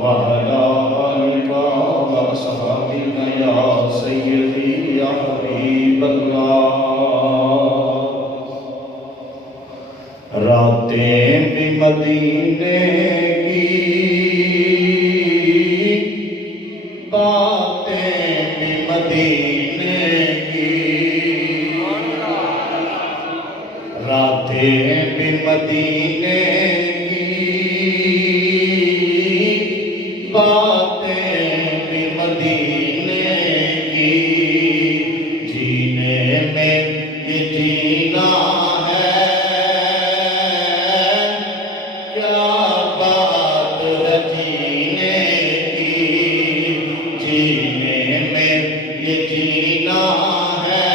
وعلى آلك وأصحابك يا سيدي يا حبيب اللہ۔ راتیں بھی مدینے کی، باتیں بھی مدینے کی، راتیں بھی مدینے کی، باتیں بھی مدینے کی، جینے میں یہ جینا ہے، کیا بات ہے جینے کی، جینے میں یہ جینا ہے،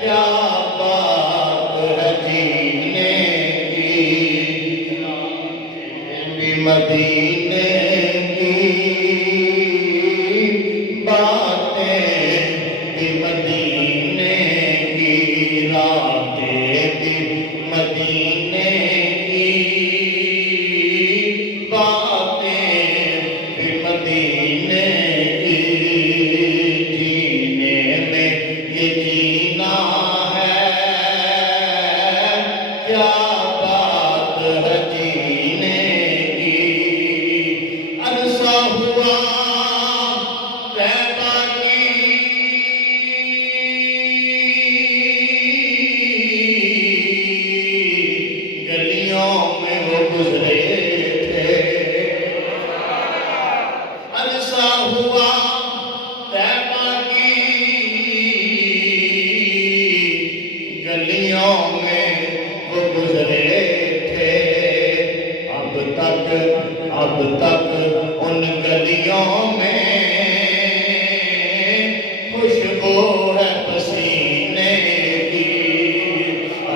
کیا بات ہے جینے کی، مدینے کی، باتیں بھی مدینے کی، راتیں بھی مدینے کی، باتیں بھی مدینے کی، جینے میں یہ جینا ہے، کیا بات ہے جینے کی۔ عرصہ ہوا طیبہ کی گلیوں میں وہ گزرے تھے، عرصہ ہوا طیبہ کی گلیوں میں وہ گزرے تھے، اب تک ان گلیوں میں خوشبو ہے پسینے کی،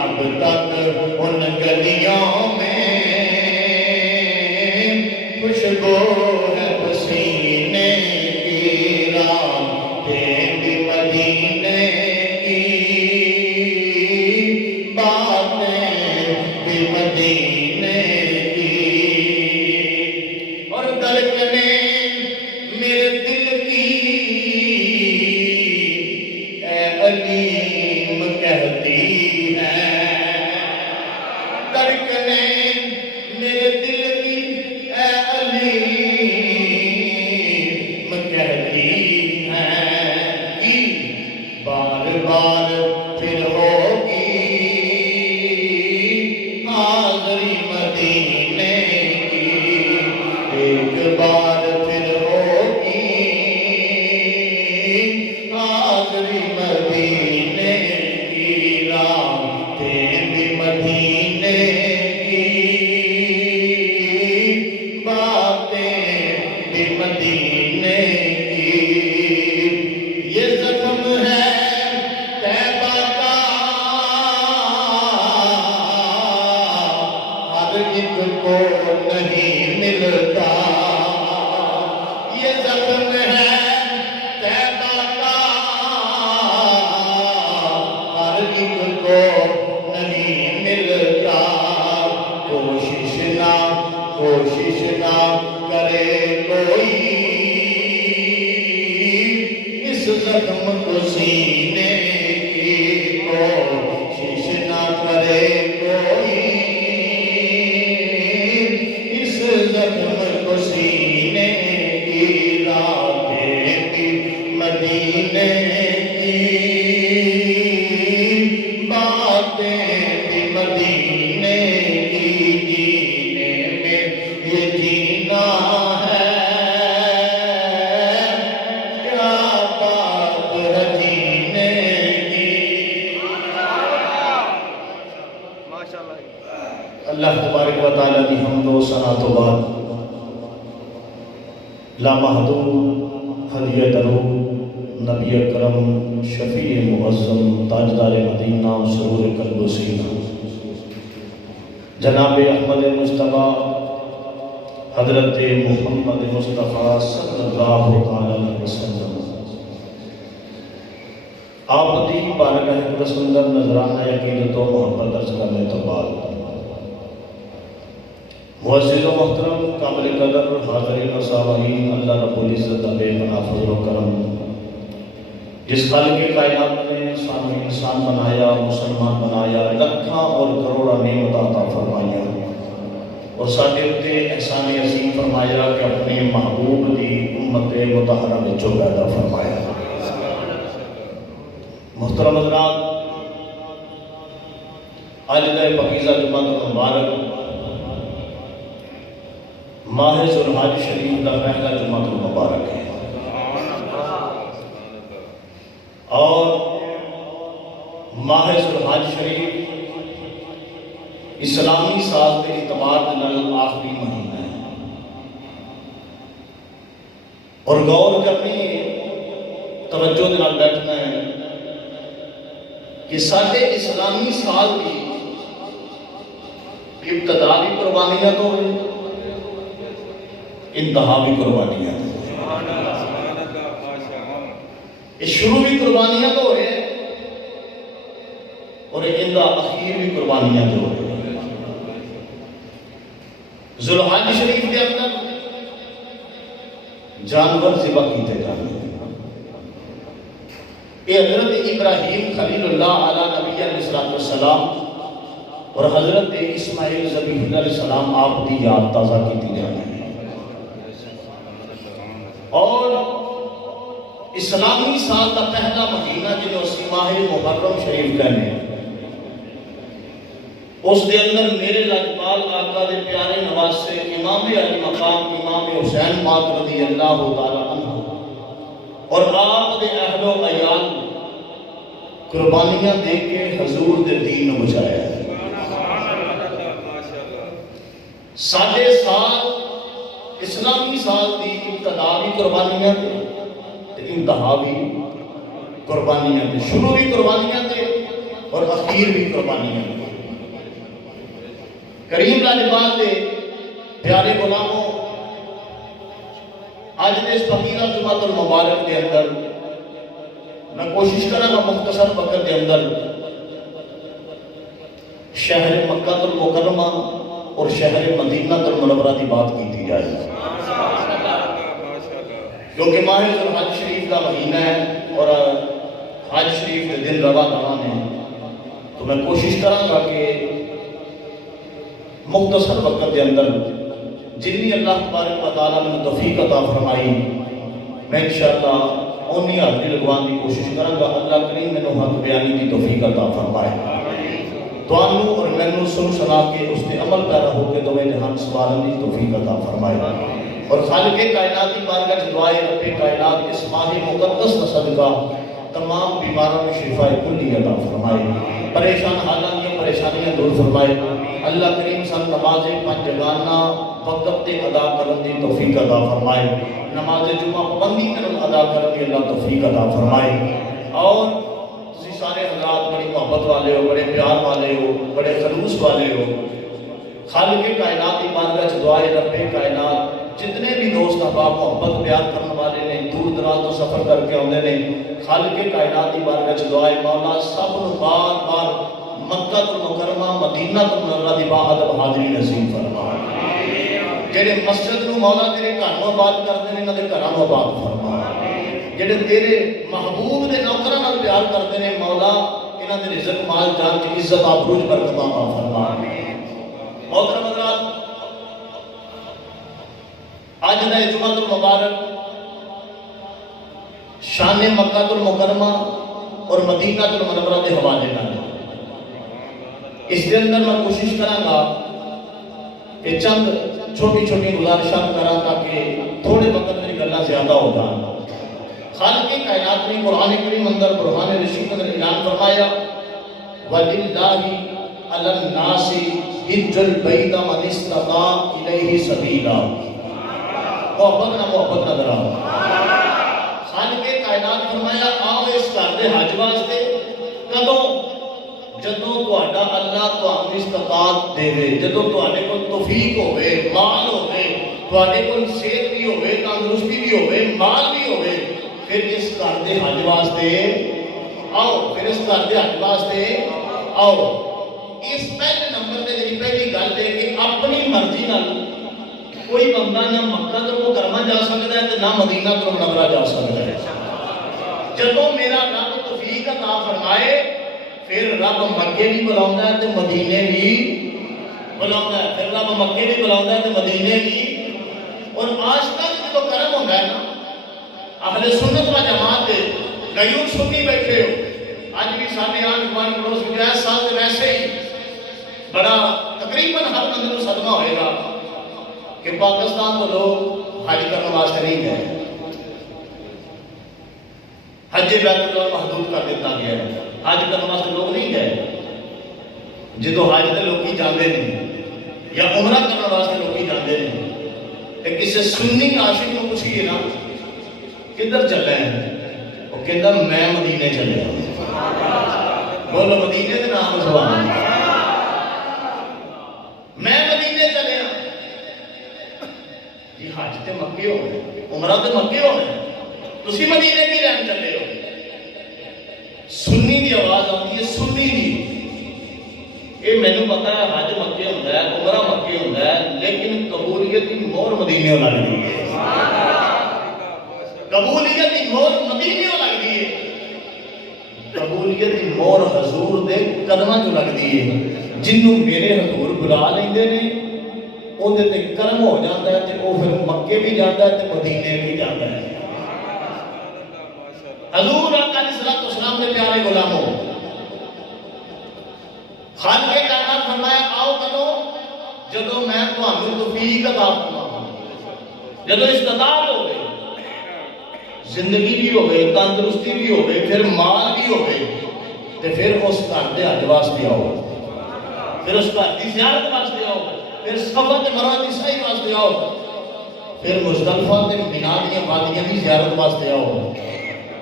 اب تک ان گلیوں میں خوشبو ہے پسینے کی، راتیں بھی مدینے کی، باتیں بھی مدینے کی، اور دھڑکنیں میرے دل کی اے علیم کہتی ہیں، دھڑکنیں میرے دل کی اے علیم کہتی ہیں، کہ بار بار پھر ہوگی حاضری مدینے کی، ایک بار پھر ہوگی حاضری مدینے کی، راتیں بھی مدینے کی، باتیں بھی مدینے کی، یہ زخم ہے طیبہ کا ہر ایک کو نہیں ملتا، یہ زخم ہے طیبہ کا ہر ایک کو نہیں ملتا، کوشش نہ کرے کوئی اس زخم کو سینے کی، کوشش نہ کرے کوئی اس زخم کو سینے کی، راتیں بھی مدینے کی، باتیں بھی مدینے کی، جینے میں یہ جینا ہے، کیا بات ہے جینے کی۔ اللہ تبارک و تعالیٰ دی حمد و ثنا تو بعد لامحدود ہدیہ درود نبی اکرم شفیع معظم تاجدار مدینہ سرور قلب و سینہ جناب احمد مصطفیٰ حضرت محمد مصطفیٰ صلی اللہ علیہ وسلم آپ دی بارگاہ قدس اندر نظرانہ عقیدت و محبت عرض کرنے تو بعد معزز و محترم قابل قدر حاضرین و سامعین، اللہ رب العزت کا بے پناہ فضل و کرم جس خالق کائنات نے سانو انسان بنایا، مسلمان بنایا، لکھاں اور کروڑا نعمت عطا فرمایا اور ساڈے اُتے احسان عظیم فرمایا کہ اپنے محبوب دی امت مطہرہ وچوں پیدا فرمایا۔ محترم حضرات، آج دے پاکیزہ جمعہ مبارک ماہ ذوالحج شریف کا پہلا جمعہ مبارک ہے اور ماہ ذوالحج شریف اسلامی سال کے اعتبار نال آخری مہینہ ہے اور غور کرنی ہے، توجہ دے نال بیٹھنا ہے کہ سارے اسلامی سال کی ابتدا بھی قربانیاں تو ہوئی، انتہا بھی قربانیاں تو شروع بھی قربانیاں تو ہوئے اور اندہ اخیر بھی قربانیاں تو ہوئے۔ ذوالحج شریف کے اندر جانور ذبح کیتے جاتے ہیں۔ یہ حضرت ابراہیم خلیل اللہ علیہ نبی علیہ السلام اور حضرت اسماعیل ذبیح اللہ علیہ السلام آپ کی یاد تازہ کی جاتی ہے اور اسلامی سال کا پہلا مہینہ جنہوں اسی ماہ محرم شریف کہنے اس دے اندر میرے لجپال آقا دے پیارے نواسے امام علی مقام امام حسین پاک رضی اللہ تعالی عنہ اور آپ دے اہل و عیال قربانیاں دے کے حضور دے دین بچایا ہے۔ ساڑھے سال اسلامی سال دی ابتدا بھی قربانیاں تھے، انتہا بھی قربانیاں تھے، شروع بھی قربانیاں تھے اور اخیر بھی قربانیاں تھے۔ کریم لاجواب دے پیارے غلاموں، آج دے اس فقیرہ جمعہ المبارک کے اندر میں کوشش کرنا گا مختصر وقت کے اندر شہر مکہ المکرمہ اور شہر مدینہ المنورہ کی بات کی جائے کیونکہ ماہ ذوالحج شریف کا مہینہ ہے اور حج شریف کے دن رواں روان ہیں، تو میں کوشش کروں گا کہ مختصر وقت کے اندر جنہی اللہ تبارک و تعالیٰ نے توفیق عطا فرمائی میں انشاءاللہ اونی حاضری لگوان کی کوشش کروں گا۔ اللہ کریم میں حق بیانی کی توفیق عطا فرمائے، توانو اور مینو سن سنا کے اس نے عمل پیدا ہو کے دوے جہان سوالن کی توفیق عطا فرمائے اور خالق کائناتی بارگاہ سے دعائے رب کائنات اس ماہ مقدس کا صدقہ تمام بیماروں میں شفا کلی عطا فرمائے، پریشان حالات کی پریشانیاں دور فرمائے۔ اللہ کریم سن نماز پنج جگانہ وقت ادا کرنے کی توفیق عطا فرمائے، نماز جمعہ پابندی کرن ادا کرنے کی اللہ توفیق عطا فرمائے اور تسی سارے حضرات بڑی محبت والے ہو، بڑے پیار والے ہو، بڑے خلوص والے ہو۔ خالق کائنات کی بارگاہ سے دعائے رب کائنات جتنے بھی دوست احباب محبت پیار کرنے والے نے دور دراز تو سفر کر کے آنے نے خالق کائنات کی بارگاہ سے دعائے مولا سب بار بار مکہ المکرمہ مدینہ المنورہ دی باادب حاضری نصیب فرما، جڑے مسجد نو مولا تیرے گھر نو آباد کرتے ہیں انہاں دے گھراں نو آباد فرما، جڑے تیرے محبوب دے نوکراں نال پیار کرتے ہیں مولا انہاں دے رزق مال جان کی عزت آبروج برکت عطا فرما۔ محترم حضرات، آج دا جمعہ المبارک شان مکہ المکرمہ اور مدینہ المنورہ دے حوالے نال اس کے اندر میں کوشش کروں گا کہ چند چھوٹی چھوٹی گزارشات کروں تاکہ تھوڑے وقت میں گلاں زیادہ ہو جائیں۔ خالق کائنات نے قرآن کریم اندر برہان رشید اندر اعلان فرمایا وَلِلَّهِ عَلَى النَّاسِ حِجُّ الْبَيْتِ مَنِ اسْتَطَاعَ إِلَيْهِ سَبِيلًا۔ محبت نہ ذرا خالق کائنات فرمایا آؤ اس گھر دے حج واسطے کدوں جدوں تہاڈا اللہ تہانوں استطاعت دے، جدوں تہاڈے کول توفیق ہوے، مال ہوے، تہاڈے کول صحت بھی ہوے، تندرستی بھی ہوے، مال بھی ہوے، پھر اس گھر دے حج واسطے آؤ، پھر اس گھر دے حج واسطے آؤ۔ اس پہلے نمبر تے جی پہلی گل ہے کہ اپنی اپنی مرضی نال کوئی بندہ نہ مکہ تو مکرمہ جا سکتا ہے نہ مدینہ تو منورہ جا سکتا ہے. جدوں میرا رب توفیق عطا فرمائے پھر رب مکے بھی بلاؤندا ہے تے مدینے بھی بلاؤندا ہے. پھر رب مکے بھی بلاؤندا ہے تے مدینے بھی. اور آج تک جو کرم ہوندا ہے نا اہل سنت و جماعت دے غیور سنی بیٹھے ہو اج بھی سامنے آن گوان پڑوس میں جائے ساتھ ویسے ہی بڑا تقریباً ہر بندے کو صدمہ ہوئے گا کہ پاکستان کو لوگ حج کرنے واسطے نہیں گئے. حج بیت اللہ محدود کر دیتا گیا ہے. حج کرنے واسطے لوگ نہیں گئے. جدو حج دے لوگ جاندے نہیں یا عمرہ کرنے واسطے لوگ جاندے نہیں. کسی سنی عاشق کو پوچھئے نا کدھر چلے ہیں وہ کہتا میں مدینے چلے ہوں. بولو مدینے کے نام سبحان میں مدینے چلے ہوں. جی حج تے مکے ہو عمرہ تے مکے ہو تسی مدینے کی رہن چلے ہو. سنی دی آواز آتی ہے سنی دی. یہ مینوں پتا ہے حج مکے ہوندا ہے عمرہ مکے ہوندا ہے لیکن قبولیت کی مہر مدینے ہو لگدی ہے. قبولیت کی مہر مدینے ہو لگدی ہے. قبولیت کی مہر حضور دے قدماں جو لگدی ہے. جنوں میرے حضور بلا لیندے نے او دے تے کرم ہو جاندا ہے تے او پھر مکے بھی جاندا ہے تے مدینے بھی جاندا ہے. حضور آقا علیہ الصلوۃ والسلام کے پیارے غلاموں خالق کائنات فرمایا آؤ کرو جدو میں تمہیں توفیق عطا فرماواں. جدو استطاعت ہو گئی زندگی بھی ہو گئی تندرستی بھی ہو گئی پھر مال بھی ہو گئی تے پھر اس گھر دے حج واسطے آؤ. پھر اس گھر دی زیارت واسطے آؤ. پھر صفا تے مروہ دی سعی واسطے آؤ. پھر مزدلفہ تے مینا دی وادیاں دی زیارت واسطے آؤ.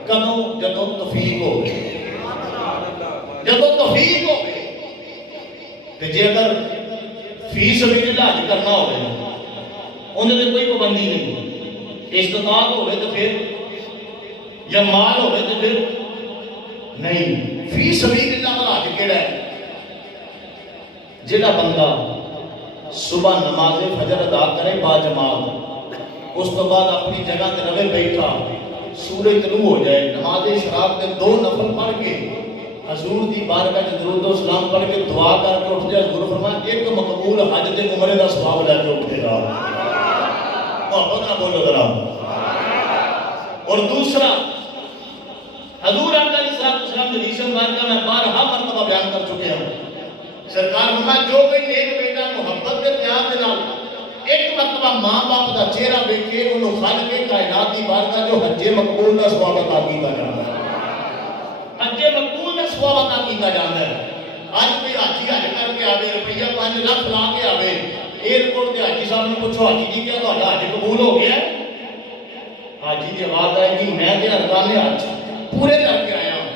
کدوں جدو توفیق ہو گئی. جدو توفیق ہو گئی کہ جے اگر فی سبیل اللہ حج کرنا ہوئے انہیں تو کوئی پابندی نہیں. استطاعت ہوئے تو پھر یا مال ہوئے تو پھر نہیں. فی سبیل اللہ والا حج کیڑا ہے جڑا بندہ صبح نماز فجر ادا کرے با جماعت اس تو بعد اپنی جگہ تے رہے بیٹھا سورج طلوع ہو جائے نماز شراق کے 2 نفل پڑھ کے حضور دی بارگاہ میں درود و سلام پڑھ کے دعا کر کے اٹھ جائے. حضور فرمایا ایک مقبول حج تے عمرے دا ثواب لے کے اٹھے گا. محبت نہ بولو ذرا. اور دوسرا حضور آقا علیہ الصلوۃ والسلام کی حدیث مبارکہ میں بارہا مرتبہ بیان کر چکے ہیں. سرکار فرمایا جو کوئی نیک بیٹا محبت کے پیار دے نال ایک مرتبہ ماں باپ دا چہرہ ویکھے انہوں خالق کائنات دی بارگاہ جو حج مقبول دا ثواب عطا کیتا جاندا ہے. حج مقبول دا ثواب عطا کیتا جاندا ہے. اج کوئی حاجی حج کر کے آوے روپیہ 5 لاکھ لا کے آوے ایئرپورٹ دے حاجی صاحب نے پوچھو حاجی جی کیا تہاڈا حج قبول ہو گیا ہے؟ حاجی دی آواز آئے گی میں تے ارکان حج پورے کر کے آیا ہوں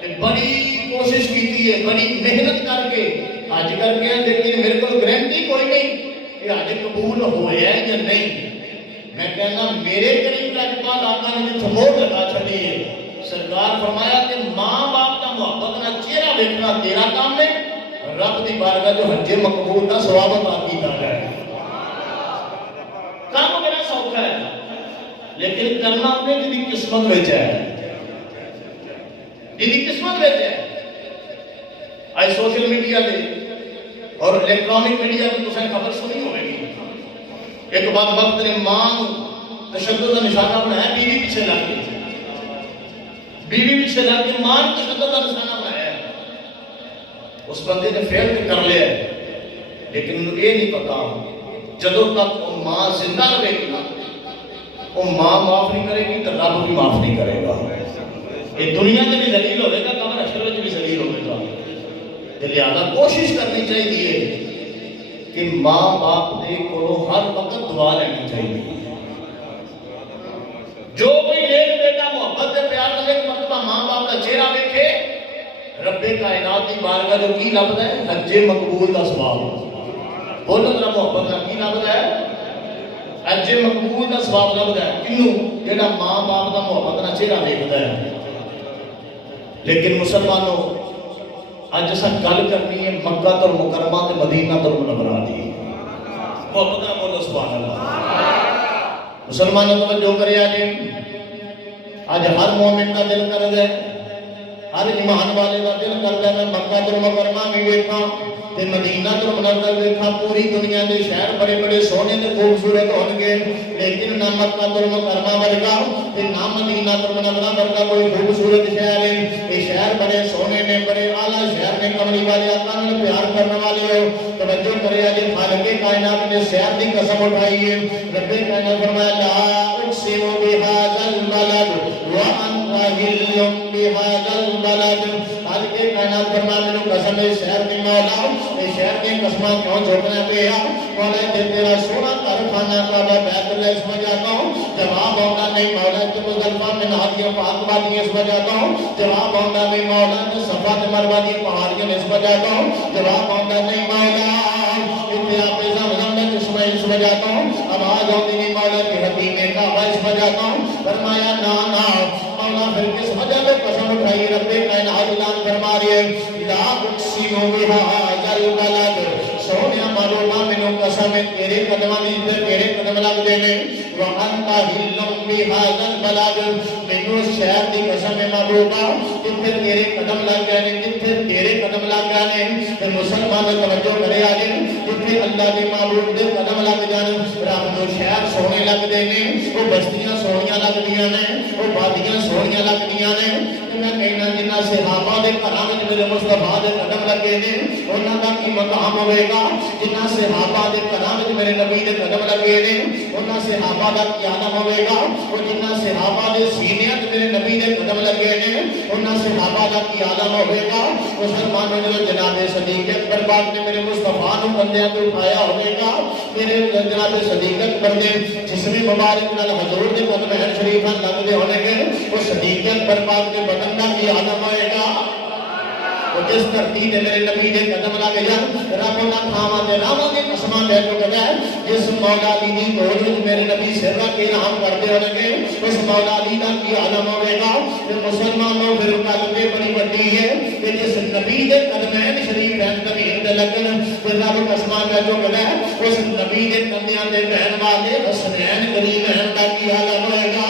تے بڑی کوشش کیتی ہے بڑی محنت کر کے حج کر کے لیکن میرے کو گارنٹی کوئی نہیں کہ حج قبول ہوئے ہے یا نہیں. میں کہنا میرے قریب لاجپال آقا نے جتھے موڑ لگا چھڑی ہے. سرکار فرمایا کہ ماں باپ کا محبت نہ چہرہ دیکھنا تیرا کام ہے. رب دی بارگاہ جو حج مقبول کا ثواب عطا کیتا ہے. کام میرا سوکھا ہے لیکن کرنا اپنے جی قسمت وچ ہے. جی قسمت وچ ہے. آج سوشل میڈیا دے اور الیکٹرانک میڈیا کی تسیں خبر سنی ہوئے گی. ایک بات وقت نے ماں تشدد کا نشانہ بنایا بیوی پیچھے لگ گئی. بیوی پیچھے لگ کے ماں تشدد کا نشانہ بنایا. اس بندے نے فیل کر لیا لیکن انہوں یہ نہیں پتا جدوں تک وہ ماں زندہ رہے گی نا وہ ماں معاف نہیں کرے گی تو رب بھی معاف نہیں کرے گا. یہ دنیا میں بھی ذلیل ہوئے گا قبر حشر میں بھی ذلیل ہوئے گا. لہذا کوشش کرنی چاہیے کہ ماں باپ دے کو ہر وقت دعا لینی چاہیے. جو کوئی نیک بیٹا محبت دے پیار دے ایک مرتبہ ماں باپ کا چہرہ دیکھے رب کائنات کی بارگاہ جو کی لبدا ہے حج مقبول کا ثواب. بولو ذرا محبت کا کی لبدا ہے حج مقبول کا ثواب لبدا ہے. کینوں جڑا ماں باپ کا محبت نہ چہرہ دیکھدا ہے. لیکن مسلمانوں اج اساں گل کرنی ہے مکہ تو مکرمہ تے مدینہ تو منورہ دی. محبت نہ بولو سبحان اللہ۔ مسلمانوں توجہ کرے آج ہر مومن کا دل کر دے، ہر ایمان والے کا دل کر دے میں مکہ المکرمہ میں دیکھا تے مدینہ المنور دیکھا، پوری دنیا کے شہر بڑے بڑے سونے تے خوبصورت ہون گے، لیکن نہ مکہ المکرمہ ورگا تے نہ مدینہ المنورہ ورگا کوئی خوبصورت شہر ہے۔ یہ شہر بڑے سونے نے، بڑے اعلیٰ شہر نے، کملی والے آقا نے پیار کرنے والے ہو۔ توجہ کرے آج خالق کائنات نے شہر کی قسم اٹھائی ہے۔ رب کائنات فرمایا لا اقسم بهذا البلد وانت حل بهذا البلد۔ خالق کائنات فرمایا میرے قسم ہے شہر کی مولا، اے شہر کی قسماں کیوں جھوکنا پیا؟ مولا تے تیرا سونا گھر خانہ کعبہ بیت اللہ اس میں جاتا ہوں، جواب ہوگا نہیں مولا تے مزدلفہ میں نہاریاں پاک وادی اس میں جاتا ہوں، جواب ہوگا نہیں مولا تے صفا تے مروہ دی پہاڑیاں اس میں جاتا ہوں، جواب ہوگا نہیں مولا تے آپ زمزم میں چشمہ اس میں جاتا ہوں، آواز ہوتی نہیں مولا تے حکیم کعبہ اس میں جاتا ہوں۔ فرمایا نا نا مولا پھر کس وجہ سے قسم اٹھائی؟ رب کائنات اعلان فرما رہی ہے لا اقسم بهذا البلد، سونیا معلومہ مینوں قسم ہے تیرے قدماں دی تے تیرے قدم لگ دے نے، وانت حل بهذا البلد، مینوں شہر دی قسم ہے معلومہ جتھے تیرے قدم لگ گئے نے، جتھے تیرے قدم لگ گئے نے تے مسلمان توجہ کرے آ جتھے اللہ دے معبود دے قدم لگ جان رب نوں شہر سونے لگ دے نے، وہ بستیاں سونیاں لگدیاں نے، وہ وادیاں سونیاں لگدیاں نے۔ میں کہنا جنہ صحابہ دے گھراں وچ میرے مصطفیٰ دے قدم لگے نے انہاں دا کی مقام ہوے گا؟ جنہ صحابہ دے گھراں وچ میرے نبی دے قدم لگے نے انہاں صحابہ دا کی عالم ہوے گا؟ وہ جنہ صحابہ دے سینے تے میرے نبی دے قدم لگے نے انہاں صحابہ دا کی عالم ہوے گا؟ مسلمانوں نے جناب صدیق اکبر پاک نے میرے مصطفیٰ نوں کندھیاں تے اٹھایا ہوے گا، میرے جناب صدیق اکبر نے جسم مبارک نال حضور دے قدم شریف لگدے ہونے گے، وہ صدیق اکبر پاک دے بدن دا کی عالم ہوئے گا؟ وہ جس دھرتی نے میرے نبی دے قدم لگے جان رب انہاں تھاواں تے راواں دے قسماں لے کے کہدا ہے جس مولا علی دی گود وچ میرے نبی سر رکھ کے نام کرتے ہونے گے اس مولا علی دا کی عالم ہوے گا؟ تے مسلمانوں پھر گل تے بڑی وڈی ہے کہ جس نبی دے قدمین شریف ہیں زمین تے لگن تے رب قسماں لے کے کہدا ہے اس نبی دے کندھیاں تے بہن والے حسنین غریبین دا کی عالم ہوے گا؟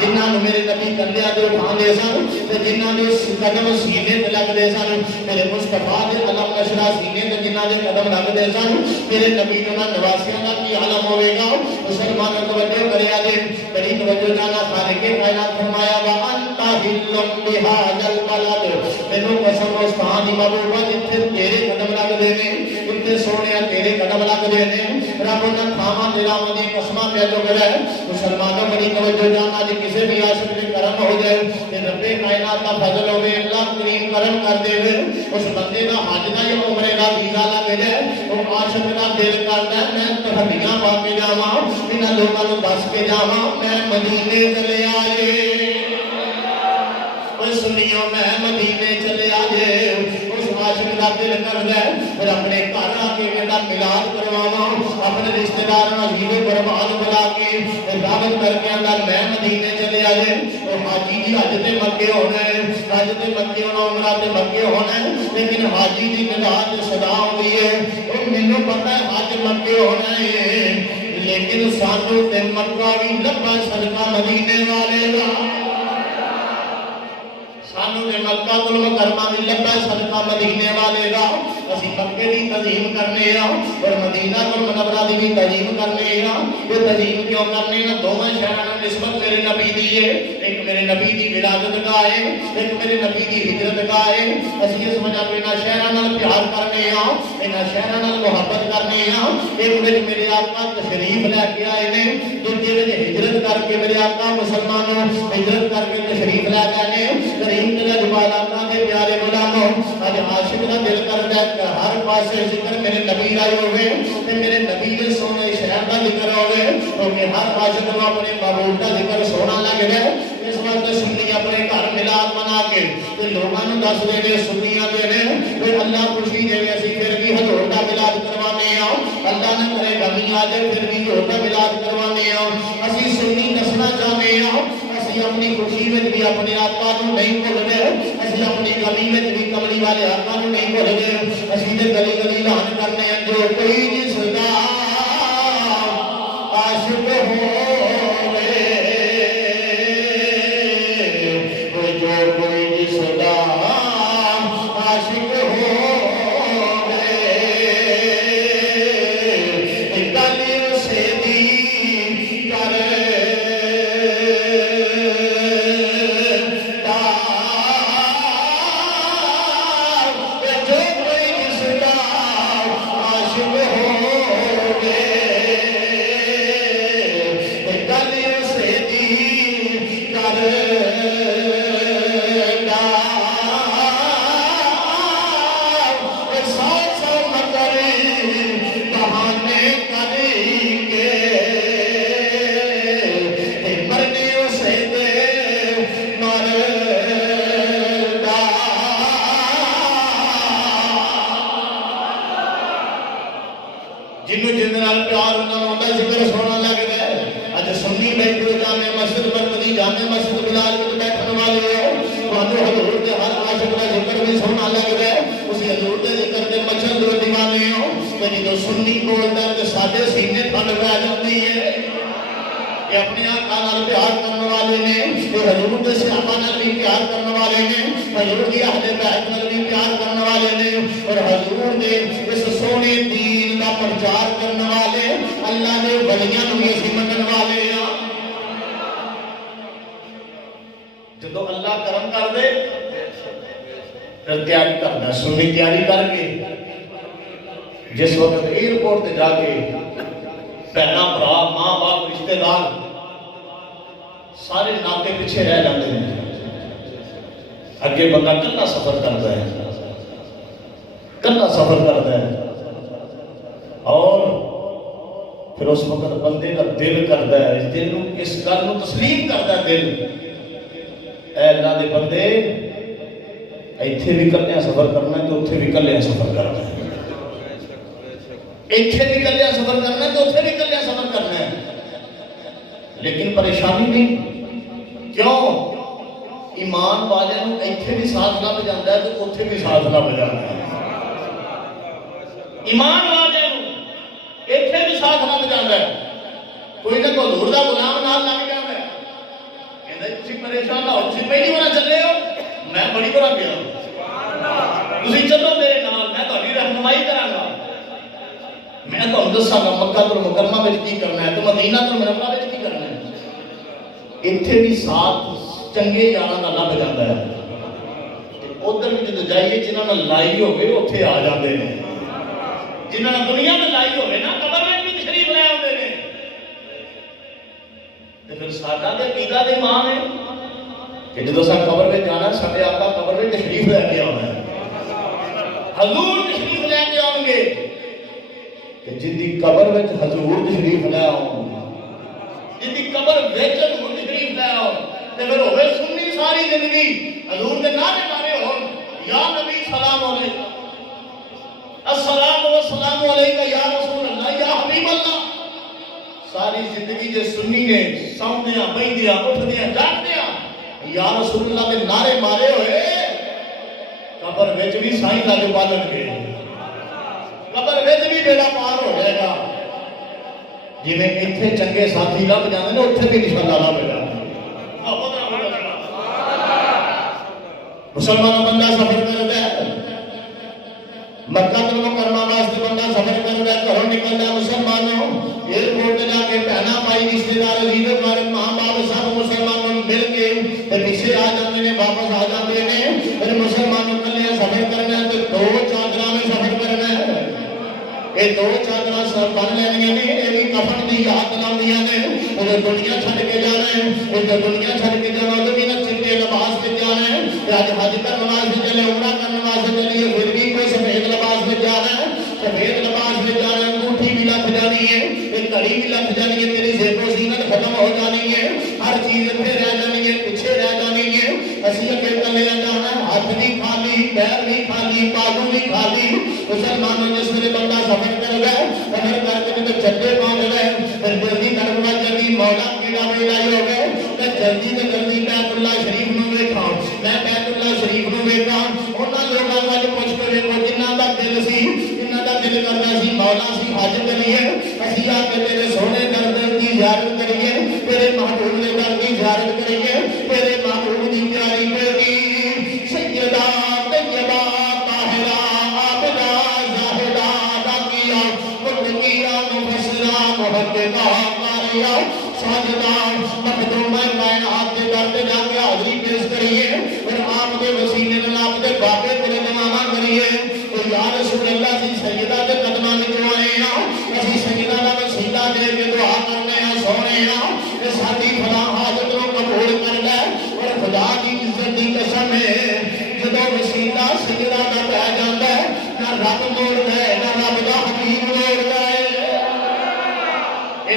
جنہاں نوں میرے نبی کندھیاں تے اٹھاندے سن تے جنہاں دے قدم سینے تے لگدے سن میرے مصطفیٰ دے علم نشرہ سینے تے جنہاں دے قدم لگدے سن میرے نبی انہاں نواسیاں دا کی عالم ہوے گا؟ مسلمانوں توجہ کریا جے بڑی توجہ جانا خالق کائنات فرمایا وانت حل بهذا البلد، مینوں قسم اس تھاں دی محبوبہ جتھے تیرے قدم لگدے نے، جتھے سونیا تیرے قدم لگدے نے، رب انہاں تھاواں تے راواں دی قسماں پہ جو کرے۔ مسلمانوں بڑی توجہ جانا جے کسے بھی عاشق دے کرم ہو جائے تے رب کائنات دا فضل ہوے اللہ کریم کرم کر دے اس بندے دا حج دا یا عمرے دا ویزا لگ جائے، وہ عاشق دا دل کردا ہے میں تہبیاں پا کے جاواں انہاں لوکاں نوں دس کے جاواں میں مدینے چلے آئے، اوے سنیو میں مدینے چلے آئے۔ اس عاشق دا دل کردا ہے پھر اپنے گھر آ کے میرا میلاد کرواواں، اپنے رشتہ داراں عزیز قربان بلا کے دعوت کر کے اندر میں مدینے چلے آئے۔ اور حاجی جی حج تے مکے ہونا ہے، حج تے مکے ہونا، عمرہ تے مکے ہونا ہے، لیکن حاجی دی نگاہ تے صدا ہوندی ہے او مینوں پتہ ہے حج مکے ہونا ہے، لیکن سانوں تے مکہ وی لبا صدقہ مدینے والے دا، سانوں تے مکہ المکرمہ وی لبا صدقہ مدینے والے دا۔ اسی مکے دی تعظیم کرنے ہاں اور مدینہ المنورہ دی بھی تعظیم کرنے ہاں۔ یہ تعظیم کیوں کرنے ہاں؟ دونوں شہراں نال نسبت میرے نبی دی ہے، ایک میرے نبی دی ولادت گاہ ہے، ایک میرے نبی دی ہجرت گاہ ہے۔ اسی اس وجہ پہ انہاں شہراں نال پیار کرنے ہاں، انہاں شہراں نال محبت کرنے ہاں۔ ایک وچ میرے آقا تشریف لے کے آئے نے، دوجے وچ ہجرت کر کے میرے آقا مسلمانوں ہجرت کر کے تشریف لے کے آئے نے۔ کریم دل جوال آقا دے پیارے غلاموں اج عاشق دا دل کردا ہے ہر پاسے ذکر میرے نبی دا ہوئے تے میرے نبی دے سونے شہر دا ذکر ہوئے، کیونکہ ہر عاشق نوں اپنے محبوب دا ذکر سونا لگدا ہے۔ اس واسطے سنی اپنے گھر میلاد منا کے تے لوکاں نوں دس دے نے سنیاں دے نے تے اللہ خوشی دے اسی پھر بھی حضور دا میلاد کروانے آ، اللہ نہ کرے غمی آ جائے پھر بھی حضور دا میلاد کروانے آ۔ اسی سنی دسنا چاہنے آ اسی اپنی خوشی میں بھی اپنے آقا نوں نہیں بھولدے، اسی اپنی غمی میں بھی کملی والے آقا نوں نہیں بھولدے، اسی تے گلی گلی اعلان کرنے جو کوئی جس دا ذکر سونا لگ گئے اج سنی بیٹھے جامع مسجد مرکزی جامع مسجد بلال میں بیٹھنے والے ہو حضور کے ہر عاشق کا ذکر بھی سونا لگ گئے اسی حضور کے ذکر کے مچھل دو دیوانے ہو کہ جو سنی بولتا ہے کہ سادے سینے پھل پہ جاتی ہے کہ اپنے آقا نال پیار کرنے والے نے کہ حضور کے صحابہ نال بھی پیار کرنے والے نے حضور کی اہل بیت نال بھی پیار کرنے والے نے اور حضور نے اس سونے دین کا پرچار کرنے والے اللہ نے ولیاں نوں بھی سمجھن والے ہیں جدو اللہ کرم کر دے پھر تیاری کرنا سنی تیاری کر کے جس وقت ایئرپورٹ تے جا کے پہنا برا ماں باپ رشتہ دار سارے ناکے پیچھے رہ جاتے ہیں اگے بندہ کلا سفر کرتا ہے کلا سفر کرتا ہے اور پھر اس وقت بندے کا دل کرتا ہے اس دل اس گل نو تسلیم کرتا ہے دل اے اللہ دے بندے ایتھے بھی کلیاں سفر کرنا ہے تو اتھے بھی کلیاں سفر کرنا ہے ایتھے بھی کلیاں سفر کرنا ہے تو اتھے بھی کلیاں سفر کرنا ہے لیکن پریشانی نہیں کیوں ایمان والے نوں ایتھے بھی ساتھ نہ بجاندا ہے تو اتھے بھی ساتھ نہ بجاندا ہے ایمان والے نوں ایتھے بھی ساتھ نہ بجاندا ہے کوئی نہ کوئی حضور دا غلام نال لگ جاندا ہے کہندا تسی پریشان نہ ہو تسی پہلی بار چلے ہو میں بڑی بار گیا سبحان اللہ تسی چلو میرے نال میں تہاڈی رہنمائی کراں گا میں تو دساں گا مکہ المکرمہ وچ کی کرنا ہے تو مدینہ المنورہ وچ کی کرنا ہے ایتھے بھی ساتھ چنگے یاراں دا لب جاندا ہے ادھر بھی جدوں جائیے جنہاں نال لائی ہوے اوتھے آ جاندے نے جنہاں نال دنیا تے لائی ہوے نا قبر وچ بھی تشریف لے آوندے نے تے پھر ساڈا تے عقیدہ تے ایمان ہے کہ جدوں سا قبر وچ جانا ساڈے آقا قبر وچ تشریف لے کے آونا ہے حضور تشریف لے کے آون گے کہ جدی قبر وچ حضور تشریف لے آؤ جدی قبر وچ حضور تشریف لے آؤ تے پھر ہوے سنی ساری زندگی حضور دے نعرے مارے ہون یا نبی سلام علیکم السلام والسلام علیکہ یا رسول اللہ یا حبیب اللہ ساری زندگی جے سنی نے سوندیاں بیندیاں اٹھدیاں جاگدیاں یا رسول اللہ دے نعرے مارے ہوئے قبر وچ بھی سائیں لگ پالن گے قبر وچ بھی بیڑا پار ہو جائے گا جنہیں اتنے چنگے ساتھی لب جانے نے اتنے بھی انشاءاللہ لب جانے مسلمان بندہ سفر کرتا ہے مکہ المکرمہ واسطے بندہ سفر کرتا ہے گھروں نکلتا ہے مسلمانوں ایئرپورٹ جا کے پہنا پائی رشتے دار عزیز وارث ماں باپ سب مسلمانوں مل کے پھر پیچھے آ جاتے ہیں واپس آ جاتے ہیں پھر مسلمانوں کلے سفر کرنا ہے تو دو چادروں میں سفر کرنا ہے یہ دو چادر سب بن لینی نے یہ بھی کفن کی یاد لاؤنیاں نے ادھر دنیا چھڈ کے جانا ہے ادھر دنیا چھڈ کے جانا تو بھی نہ چٹے لباس میں جانا ہے اج حج کرنے واسطے چلے عمرہ کرنے واسطے چلیے پھر بھی کوئی سفید لباس میں جانا ہے سفید لباس میں جانا ہے انگوٹھی بھی لگ جانی ہے ایک گھڑی بھی لگ جانی ہے تیری زیب و زینت ختم ہو جانی ہے ہر چیز اتنے رہ جانی ہے پیچھے رہ جانی ہے اسی اگے کلے جانا ہے ہاتھ بھی خالی پیر بھی خالی بازو بھی خالی مسلمانوں جس میں بندہ سفر کر گئے سفر کر کے تو چڈے پہنچ گئے پھر جلدی کرنا جلدی مولا کیڑا میں لائی ہو گئے میں جلدی تو جلدی بیت اللہ شریف نو ویکھاں میں بیت اللہ شریف نو ویکھاں انہاں لوکاں وچ پوچھ کے ویکھو جنہاں دا دل سی جنہاں دا دل کردا سی مولا سی حج کریے اسی آ کے تیرے سونے در دی زیارت کریے تیرے محبوب دے در دی زیارت کریے تیرے محبوب دی پیاری بیٹی سیدہ طیبہ طاہرہ عابدہ زاہدہ راقیہ متقیہ مفسرہ محققہ قاریہ ساجدہ مخدومہ کائنات کے در پہ جا کے حاضری پیش کریے اور آپ کے وسیلے نے آپ کے بابے تیرے نمانا کریے تو یا رسول اللہ سی سیدہ کے قدمہ میں جو آئے ہیں اسی سیدہ کا وسیلہ دے کے دعا کرنے ہیں سونے ہیں کہ ساتھی خدا حاجت کو قبول کر لے اور خدا کی عزت کی قسم ہے جدو وسیلہ سیدہ کا پہ جاتا ہے نہ رب موڑ گئے نہ رب دا حبیب موڑ گئے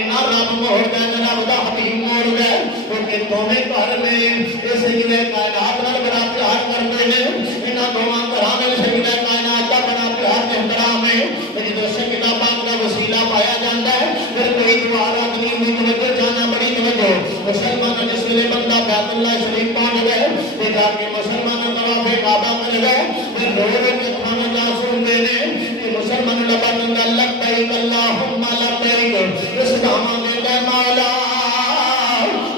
نہ رب موڑ گئے نہ رب دا حبیب موڑ گئے کیونکہ دونوں گھر میں یہ سیدہ کائنات نال بڑا پیار کرتے ہیں انہاں دونوں گھراں میں سیدہ کائنات کا بڑا پیار تے احترام ہے جدوں سیدہ پاک دا وسیلہ پایا جاتا ہے پھر کوئی مسلمان جس ویلے بندہ بیت اللہ شریف پہنچ گئے تے جا کے مسلمان طواف کعبہ کر گئے تے لوگ کھانا جا سنتے ہیں کہ مسلمان لبن لبیک اللہم لبیک اس دامہ میں کہ مولا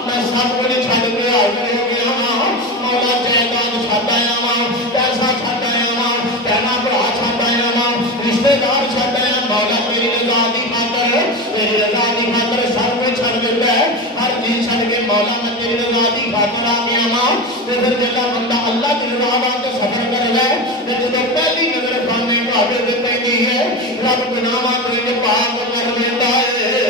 میں سب کچھ چھڑ کے حاضر ہو گیا ہوں مولا جائیداد چھڑ آیا ہوں پیسہ چھڑ آیا ہوں بہنا برا چھڑ آیا ہوں رشتہ دار چھڑ آیا مولا میری رضا دی خاطر میری رضا دی خاطر سب کچھ چھڑ دیتا ہے ہر چیز چھڑ کے مولا میں تیری رضا دی خاطر آ گیا ہوں تو پھر جلا بندہ اللہ کی رضا واسطے سفر کر گئے جب پہلی نظر خانے کعبے سے پہنی ہے رب گناہاں کو یہ پاک کر دیتا ہے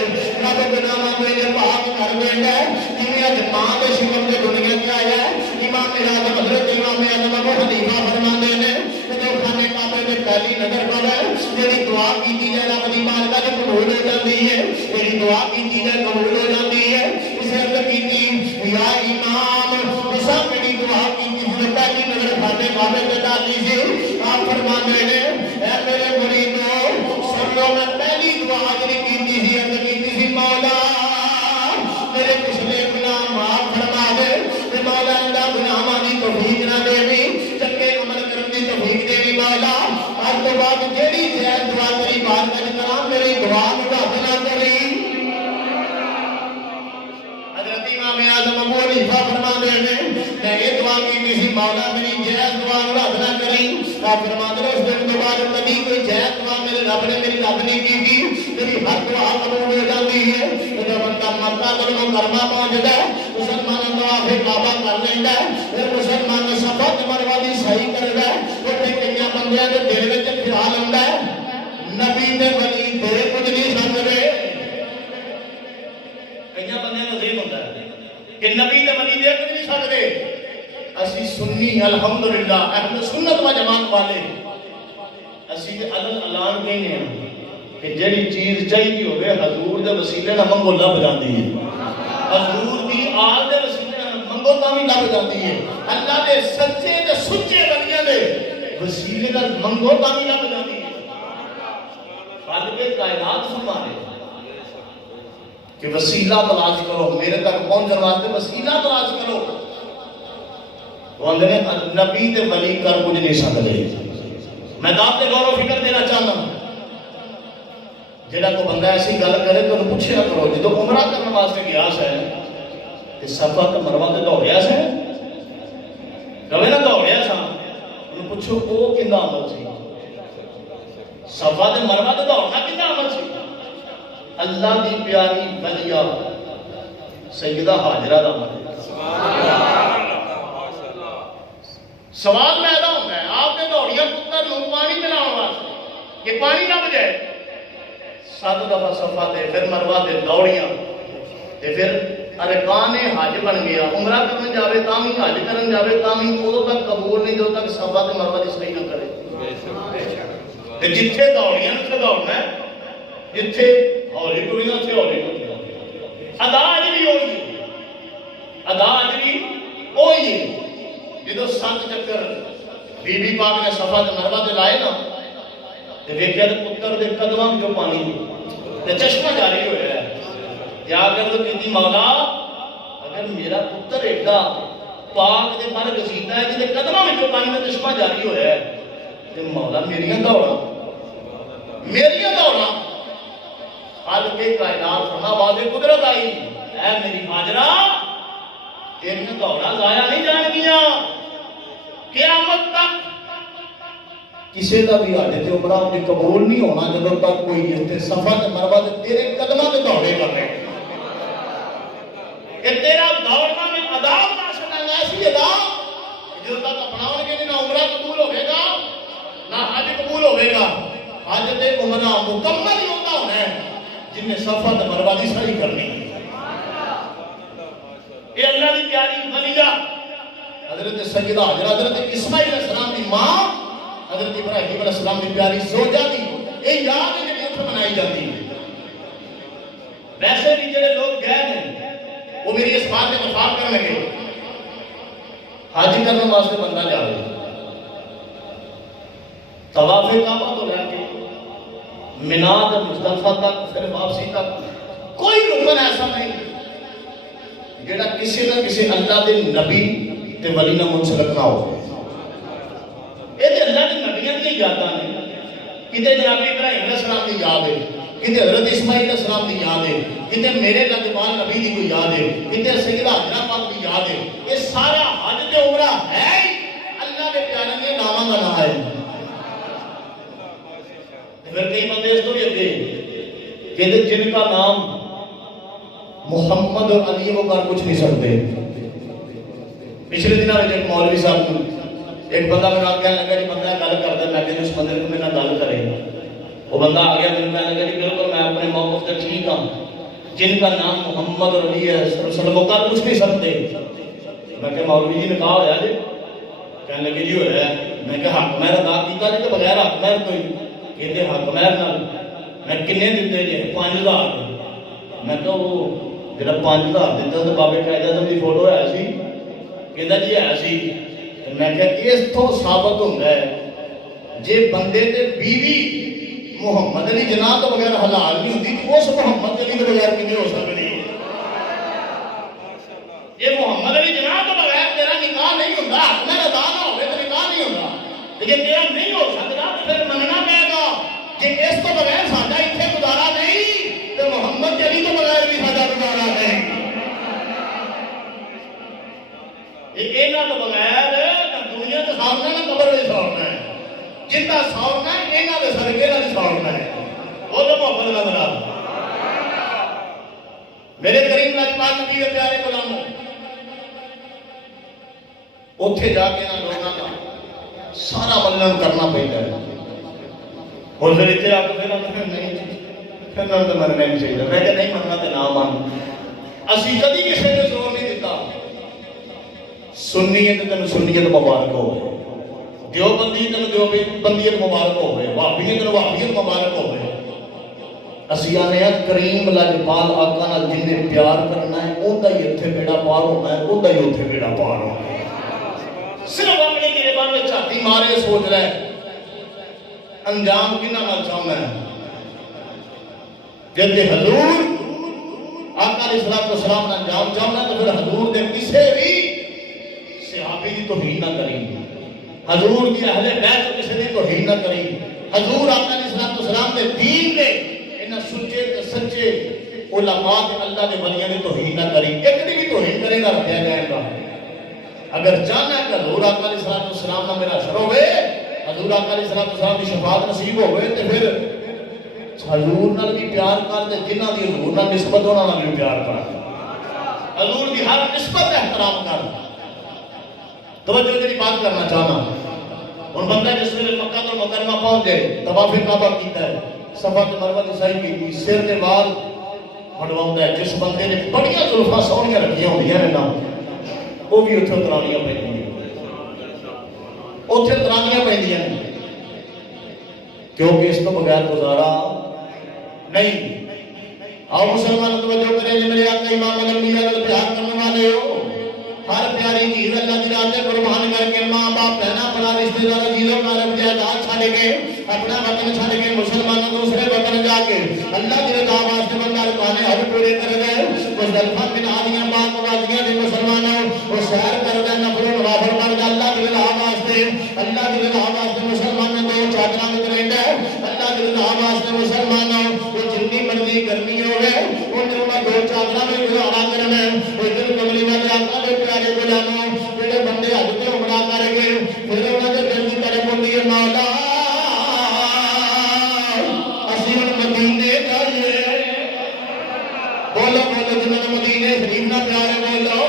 رب گناہاں کو یہ پاک کر دیتا ہے جنہیں ماں کے شکم سے دنیا کیا ہے امام اعظم حضرت امام اعظم ابو حنیفہ فرماتے ہیں کہ جو خانے کعبے میں پہلی نظر پڑے میری دعا کی ہے رب دی بارگاہ میں قبول ہو جاتی ہے میری دعا کی ہے قبول ہو جاتی ہے اسے عرض کی تھی یا امام اسا میری دعا کی تھی پہلی نظر خانے کعبے میں ڈالی تھی آپ فرماتے ہیں اے میرے مریدوں سن لو میں پہلی دعا اجری کی تھی عرض کی تھی مولا میرے پچھلے گناہ معاف فرما دے کہ مولا اللہ گناہاں دی توفیق نہ دے بھی چنگے عمل کرن دی توفیق دے بھی مولا ہر تو بعد جیڑی جائز دعا تیری بات کرنا میری دعا نو رد نہ کری حضرت امام اعظم ابو حنیفہ فرماتے ہیں میں یہ دعا کی تھی مولا میری جائز دعا نو رد نہ کری آپ فرماتے ہیں اس دن کے بعد کبھی کوئی جائز دعا میرے رب نے میری رب نے کی تھی میری ہر دعا قبول ہو جاتی ہے جب بندہ مرتا کلمہ کلمہ پہنچتا ہے مسلمان طواف کعبہ کر لیتا ہے پھر مسلمان صفا تے مروہ دی صحیح کردا ہے اوتھے کئی بندیاں دے دل وچ خیال ہوندا ہے نبی تے ولی دے کچھ نہیں سکدے کئی بندیاں دا ذہن ہوندا ہے کہ نبی تے ولی دے کچھ نہیں سکدے اسی سنی الحمدللہ اہل سنت و جماعت والے اسی تے اعلان کہنے ہیں کہ جڑی چیز چاہیے ہوئے حضور دے وسیلے نہ منگو لب جاندی ہے حضور دی آل دے وسیلے نہ منگو تاں بھی لب جاندی ہے اللہ دے سچے تے سچے بندیاں دے وسیلے نہ منگو تاں بھی لب جاندی ہے خالق کائنات فرما رہے کہ وسیلہ تلاش کرو میرے تک پہنچنے واسطے وسیلہ تلاش کرو وہ اندر نبی تے ولی کر کچھ نہیں سکتے میں آپ تے غور و فکر دینا چاہتا ہوں جڑا کو بندہ ایسی گل کرے تو پوچھیا کرو جدو عمرہ کرنے واسطے گیا ہے تے صفا تے مروہ تے دوڑیا ہے کبھی نہ دوڑیا سا انہوں پوچھو او کیندا عمل سی صفا تے مروہ تے دوڑنا کیندا عمل سی اللہ دی پیاری ولیہ سیدہ ہاجرہ دا عمل سبحان اللہ سوال پیدا ہوتا ہے آپ نے دوڑیاں پتر نوں پانی پلاؤ واسطے کہ پانی نہ بجائے 7 دفعہ صفا تے پھر مروہ تے دوڑیاں تے پھر ارکان حج بن گیا عمرہ کرن جاوے تاں بھی حج کرن جاوے تاں بھی اودوں تک قبول نہیں جو تک صفا تے مروہ دی صحیح نہ کرے تے جتھے دوڑیاں تے دوڑنا ہے جتھے ہولی کوئی نہ تے ہولی کوئی ادا اج بھی ہوئی ادا اج بھی ہوئی جدو 7 چکر بی بی پاک نے صفا تے مروہ تے لائے نا تے ویکھیا تے پتر دے قدماں وچوں پانی تے چشمہ جاری ہویا ہے یا اگر تو کہتی مولا اگر میرا پتر ایڈا پاک دے پر گسیتا ہے جدے قدماں وچوں پانی تے چشمہ جاری ہویا ہے تے مولا میریاں دوڑاں خالق کائنات فرما واضح قدرت آئی اے میری ہاجرہ تیریاں دوڑاں ضائع نہیں جان گیا قیامت تک کسی کا بھی آجے تے عمرہ بھی قبول نہیں ہونا جب تک کوئی تے صفا تے مروہ تے تیرے قدماں تے دوڑے کر رہے کہ تیرا دوڑنا میں عذاب نہ سکتا ایسی عذاب جب تک اپناؤں گے نہ عمرہ قبول ہوئے گا نہ حج قبول ہوئے گا حج تے عمرہ مکمل ہی ہوتا ہونا ہے جن نے صفا تے مروہ دی صحیح کرنی اے اللہ دی پیاری ولیہ حضرت سیدہ حضرت حضرت اسماعیل علیہ السلام کی ماں حضرت ابراہیم علیہ السلام کی پیاری زوجہ دی یہ یاد ہے کہ اتنے منائی جاتی ہے ویسے بھی جڑے لوگ گئے ہیں وہ میری اس بات سے مفاد کرنے گئے حاجی کرنے واسطے بندہ جا رہے طواف کعبہ تو لے کے منا سے مزدلفہ تک پھر واپسی تک کوئی رکن ایسا نہیں جڑا کسی نہ کسی اللہ دے نبی تے ولی نہ منسلک نہ ہو. یہ تے اللہ دے نبیوں کی یاداں نے. کتے جناب ابراہیم علیہ السلام کی یاد ہے, کتے حضرت اسماعیل علیہ السلام کی یاد ہے, کتے میرے لقمان نبی کی کوئی یاد ہے, کتے سیدہ حجرہ پاک کی یاد ہے. یہ سارا حج تے عمرہ ہے اللہ کے پیارے کے ناموں کا نام ہے. پھر کئی بندے اس کو بھی اگے کہ جن کا نام محمد اور علی وہ کر کچھ نہیں سکتے. پچھلے دنوں میں ایک مولوی صاحب ایک بندہ میرا کہنے لگا جی بندہ گل کرتا ہے, میں کہ اس بندے کو میرے گل کرے. وہ بندہ آ گیا, میرے کہنے لگا جی بالکل میں اپنے موقف سے ٹھیک ہوں, جن کا نام محمد اور علی ہے وہ کر کچھ نہیں سکتے. میں کہ مولوی جی نکاح ہوا جی؟ کہنے لگے جی ہوا ہے. میں کہ حق مہر ادا کیتا جی تو بغیر حق مہر کوئی کہتے حق مہر نال میں کنے دیتے جی 5000. میں کہ وہ جڑا 5000 دیتا تو بابے قائد اعظم دی فوٹو ہے سی, کہندا جی ہے سی. میں کہ اس تو ثابت ہوتا ہے جے بندے تے بیوی محمد علی جناح تو بغیر حلال نہیں ہوتی, اس محمد علی کے بغیر کیوں ہو سکتی؟ یہ محمد علی جناح تو بغیر تیرا نکاح نہیں ہوتا, میں ادا نہ ہوئے تو نکاح نہیں ہوتا. لیکن تیرا نہیں ہو سکتا تو پھر مننا پڑے گا کہ اس تو بغیر ساڈا اتنے گزارا نہیں تو محمد علی تو بغیر بھی ساڈا گزارا نہیں. یہاں تو بغیر دنیا کے سامنے نہ قبر میں سوڑنا ہے, جن کا سوڑنا ہے یہاں کے صدقے کا سوڑنا ہے. وہ تو محمد نظر آ میرے کریم لاجپال نبی کے پیارے غلاموں, اتنے جا کے نہ لوگوں کا سارا ملن کرنا پڑتا ہے. اور پھر اتنے آ کے نہیں پھر تو مرنا نہیں چاہیے. میں کہ نہیں مننا تو نہ مان. اسی کدی کسی نے زور نہیں دیتا. سنی ہے تو تینوں سنیت مبارک ہوئے, دیوبندی تینوں دیوبندیت مبارک ہوئے, وہابیت تینوں وہابیت مبارک ہوئے. اسی آنے کریم لاجپال آقا نال جن نے پیار کرنا ہے اوندا ہی اتنے بیڑا پار ہونا ہے, اوندا ہی اتنے بیڑا پار ہونا ہے. صرف اپنے گریبان میں چھاتی مارے سوچ رہے انجام کنا نال چاہنا ہے. جب حضور آقا علیہ السلام کا انجام چاہنا ہے تو پھر حضور دے کسے بھی صحابی کی توہین نہ کریں, حضور کی اہل بیت کو کسی نے توہین نہ کریں. حضور آقا علیہ السلام دے دین دے انہاں سچے تے سچے علماء تے اللہ دے ولیاں نے توہین نہ کریں. ایک دی بھی توہین کرے گا رکھیا جائے گا. اگر چاہنا ہے کہ حضور آقا علیہ السلام کا میرا شر ہوئے, حضور آقا علیہ السلام کی شفاعت نصیب ہوئے, تو پھر حضور نال بھی پیار کر دے, جنہ دی حضور نال نسبت ہونا نال بھی پیار کر, حضور دی ہر نسبت احترام کر. توجہ جی بات کرنا چاہنا. ان بندہ جس ویلے مکہ تو مکرمہ پہنچ گئے, طواف کعبہ کیتا ہے, صفا تے مروہ دی سعی کی, سر دے وال ہٹواؤندا ہے. جس بندے نے بڑیاں زلفاں سونیاں رکھیاں ہوندیاں نے نا, وہ بھی اتنے اترانیاں پہندیاں, اتنے اترانیاں پہندیاں نے, کیونکہ اس کو بغیر گزارا نہیں. آؤ مسلمان توجہ کریں جی میرے آقا امام الانبیاء کا پیار کرنے والے ہو. ہر پیاری چیز اللہ کی راہ قربان کر کے ماں باپ بہنا بڑا رشتے دار عزیزوں کا رب جائیداد چھاڑے کے اپنا وطن چھاڑے کے مسلمانوں دوسرے وطن جا کے اللہ کی رضا واسطے بندہ رکھانے حج پورے کر گئے. مزدلفہ بن عالیاں پاک وادیاں کے مسلمانوں وہ سیر کر گئے, نفل و نوافل کر گئے اللہ کی رضا واسطے. اللہ کی رضا واسطے مسلمانوں کو چادراں میں رہندا ہے. اللہ کی رضا واسطے مسلمانوں وہ جتنی مرضی گرمی ہوے ان میں دو چادراں میں گزارا کرنا ہے. وہ دل کملی میں آقا دے پیارے غلاموں جڑے بندے حج تے عمرہ کر گئے پھر انہاں دے دل دی طرف ہوندی ہے مولا اسی ہن مدینے جائیے. بولو بولو جنہاں مدینے شریف نہ پیارے بولو.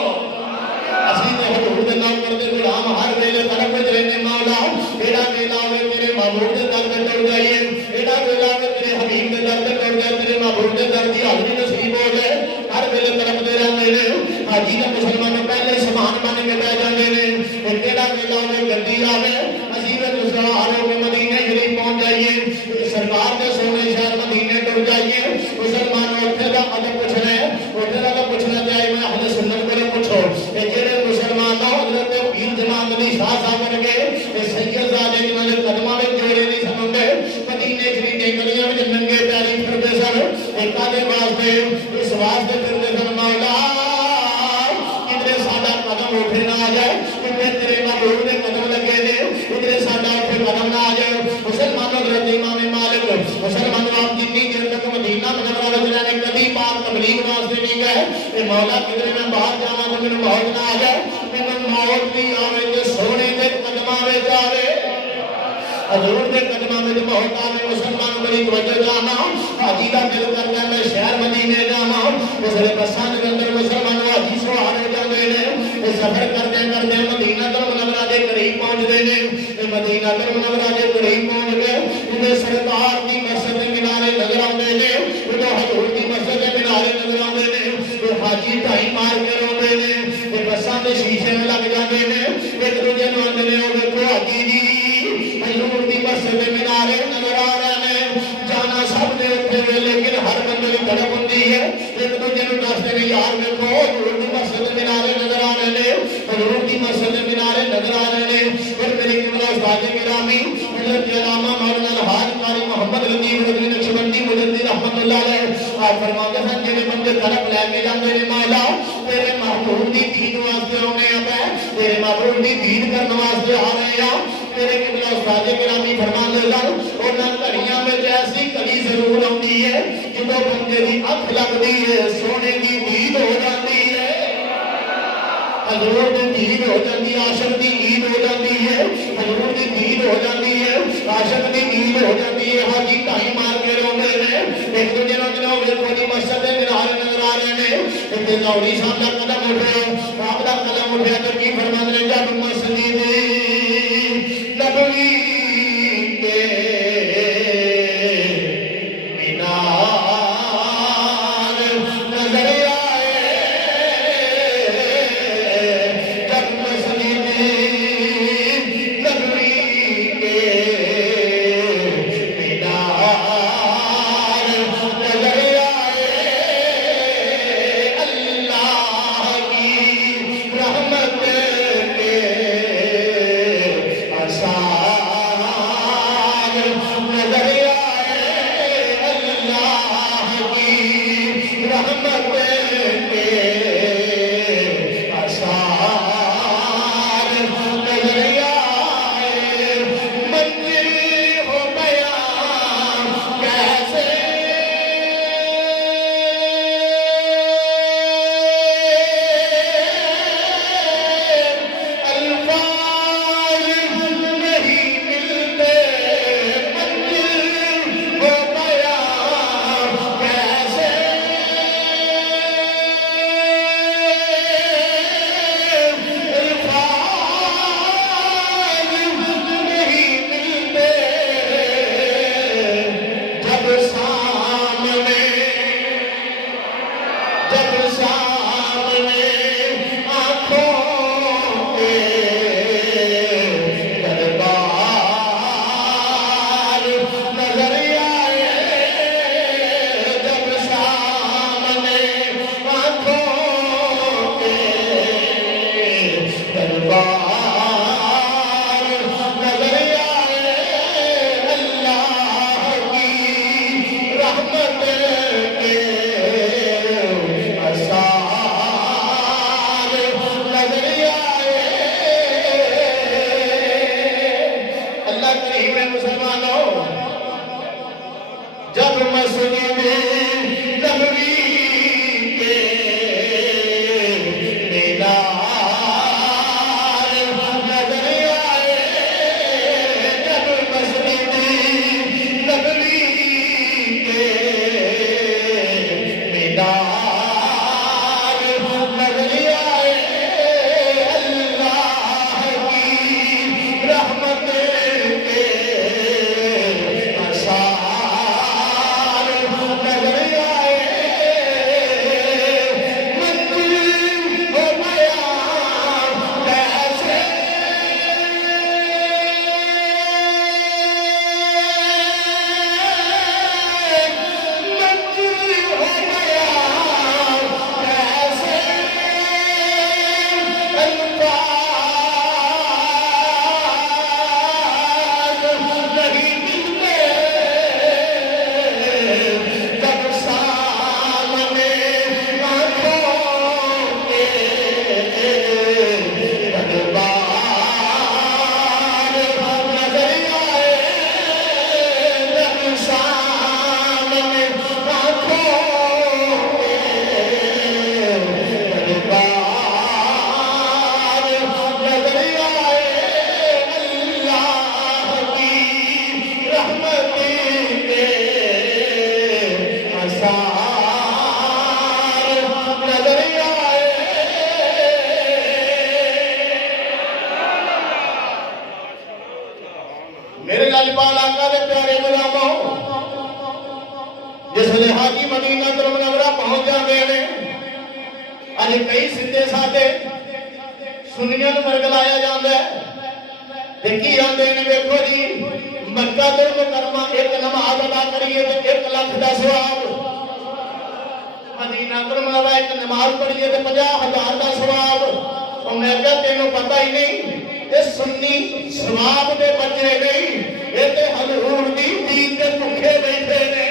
اسی تے حضور دے نام کردے غلام ہر ویلے طرف وچ رہنے مولا ایڑا ویلا ہوے تیرے محبوب دے در تے ٹر جائیے. ایڑا ویلا ہوے تیرے حبیب دے در تے ٹر جائے, تیرے محبوب دے در دی حاضری نصیب ہو جائے. ہر ویلے طرف دے رہندے نے حاجی دا مسلمانوں پہلے سامان بن کے بہ جاندے نے. کیڑا ویلا ہوے گڈی آوے اسی تے سوار ہو کے مدینے شریف پہنچ جائیے. سرکار دے سونے شہر مدینے ٹر جائیے. مسلمانوں اوتھے دا ادب پوچھنا ہے, اوتھے دا پوچھنا چاہیے. میں اہل سنت کو پوچھو اے جڑے مسلمان حضرت پیر جماعت علی شاہ صاحب ورگے اے سید زادے جنہاں دے قدماں وچ جوڑے نہیں سمجھدے مدینے شریف دے گلیاں وچ ننگے پیری پھردے سن. اے کادے واسطے, اس واسطے پھردے سن مولا کہ مولا کدھر میں باہر جانا تو میرے موت نہ آ جائے، میں موت بھی آوے جو سونے کے قدمہ میں جاوے، حضور کے قدمہ میں جو موت آوے مسلمان بڑی توجہ جانا حاجی کا دل کرتا ہے میں شہر مدینے جانا اس لئے بسان کے اندر مسلمان حاجی سوارے جاندے نے سفر کرتے کرتے مدینہ در منورہ دے قریب پہنچ دے نے مدینہ در منورہ دے قریب پہنچ گئے انہیں سرکار کی مسجد منارے نظر آندے نے انہیں حضور کی مسجد منارے نظر آندے نے حاجی ٹائم مار کے روندے نے بسان دے شیشے میں لگ جاندے نے ایک دوجہ نو آندے نے وہ دیکھو حاجی جی حضور کی مسجد منارے نظر آ رہے ہیں جانا سب نے اٹھے ہوئے لیکن ہر بندے کی طرف ہوتی ہے ایک دوجہ نو دستے نے یار دیکھو حضور کی مسجد منارے نظر آ رہے ہیں حضور کی مسجد منارے نظر آ رہے ہیں پھر میری قبلہ استاد گرامی حضرت علامہ مولانا الحاج قاری محمد لطیف رضوی نقشبندی مجدد رحمت اللہ علیہ آپ فرماتے ہیں جنہیں بندے طرف لے کے جاندے نے مولا تیرے محبوب دی دین واسطے ہونے اب ہے تیرے محبوب دی دین کرنے واسطے آ رہے ہیں تیرے قبلہ استاد گرامی فرماتے ہیں اور نہ گھڑیاں میں جیسی کلی ضرور ہوتی ہے جب بندے دی اکھ لگتی ہے سونے کی دید ہو جاتی ہے حضور دی دید ہو جاتی ہے عاشق دی عید ہو جاتی ہے حضور دی دید ہو جاتی ہے عاشق دی عید ہو جاتی ہے حاجی ٹائم مار کے روندے نے ایک دو دنوں کوئی مسجد منارے نظر آ رہے ہیں انتظاوری صاحب کا قدم اٹھے آپ کا قدم اٹھے تو کی فرمان نے جب مسجد نبوی کے اج کئی سدھے سادے سنیاں نوں مرگلایا جاندا ہے تے کی آندے نے ویکھو جی مکہ تے مکرمہ ایک نماز ادا کریے تے 1 لاکھ دا ثواب، مدینہ منورہ ایک نماز پڑھیے تے 50,000 دا ثواب۔ اور میں کہا تینوں پتہ ہی نہیں یہ سنی ثواب دے بچے نہیں، یہ تے حضور دی دین دے بھوکے بیٹھے نے،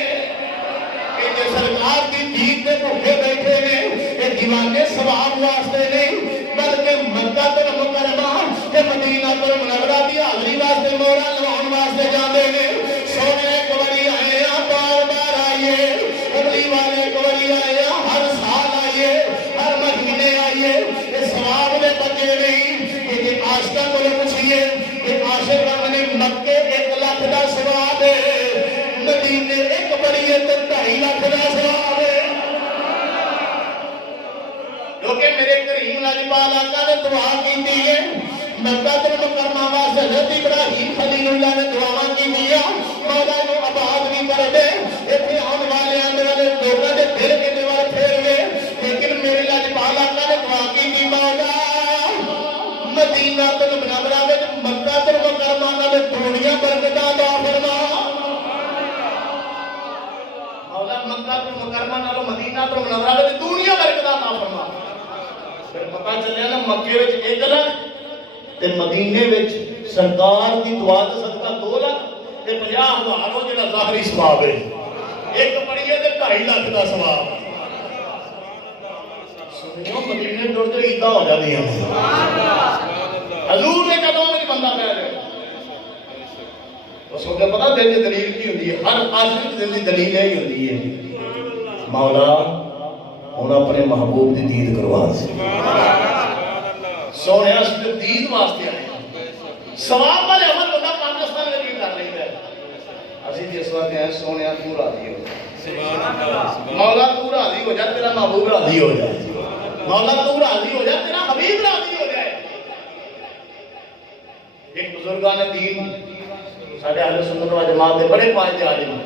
یہ تے سرکار دی دین دے بھوکے بیٹھے نے، یہ دیوانے ثواب واسطے نہیں بلکہ مکہ تے مکرمہ تے مدینہ منورہ دی حاضری واسطے موہراں لواؤن واسطے جاندے نے۔ سونے ایک واری آئے بار بار آئیے، اگلی والے ایک واری آئے ہر سال آئیے، ہر مہینے آئیے، یہ ثواب دے بچے نہیں۔ یہ عاشقاں کو پوچھئے کہ عاشق نے مکے 1 لاکھ دا ثواب ہے، مدینے ایک بڑیے تے 2.5 لاکھ دا ثواب ہے۔ کیونکہ میرے کریم لاجپال آقا نے دعا کی ہے، مکہ مکرمہ واسطے حضرت ابراہیم خلیل اللہ نے دعا کی دیا مولا نو آباد بھی کر دے، ایتھے آن والے آنے والے لوگوں دے دل کے دیوار پھیر دے، لیکن میرے لاجپال آقا نے دعا کی دی مولا مدینہ منورہ وچ مکہ مکرمہ نال دنیا برکتاں عطا فرما، مولا مکہ مکرمہ نال مدینہ منورہ وچ دنیا برکتاں عطا فرما۔ پھر پتہ چلیا نا مکے وچ 1 لاکھ تے مدینے وچ سرکار دی دعا دا صدقہ 2 لاکھ تے 50,000 ہو جڑا ظاہری ثواب ہے، ایک پڑھیے تے 2.5 لاکھ دا ثواب۔ سنیو مدینے ٹر کے عیداں ہو جاندیاں حضور نے قدموں وچ بندہ پہ جائے، اس کو پتہ دل دی دلیل کی ہوندی ہے، ہر عاشق دل دی دلیل یہی ہوندی ہے مولا ہن اپنے محبوب دی دید کروا دے، سونے صرف دید واسطے آئے ثواب والے عمل بندہ پاکستان میں بھی کر لیتا ہے۔ اسی جس وقت ہیں سونے تو راضی ہو مولا، تو راضی ہو جائے، تیرا محبوب راضی ہو جائے، مولا تو راضی ہو جائے، تیرا حبیب راضی ہو جائے۔ ایک بزرگان دین ساڈے اہل سنت و جماعت دے بڑے پائے تے عالم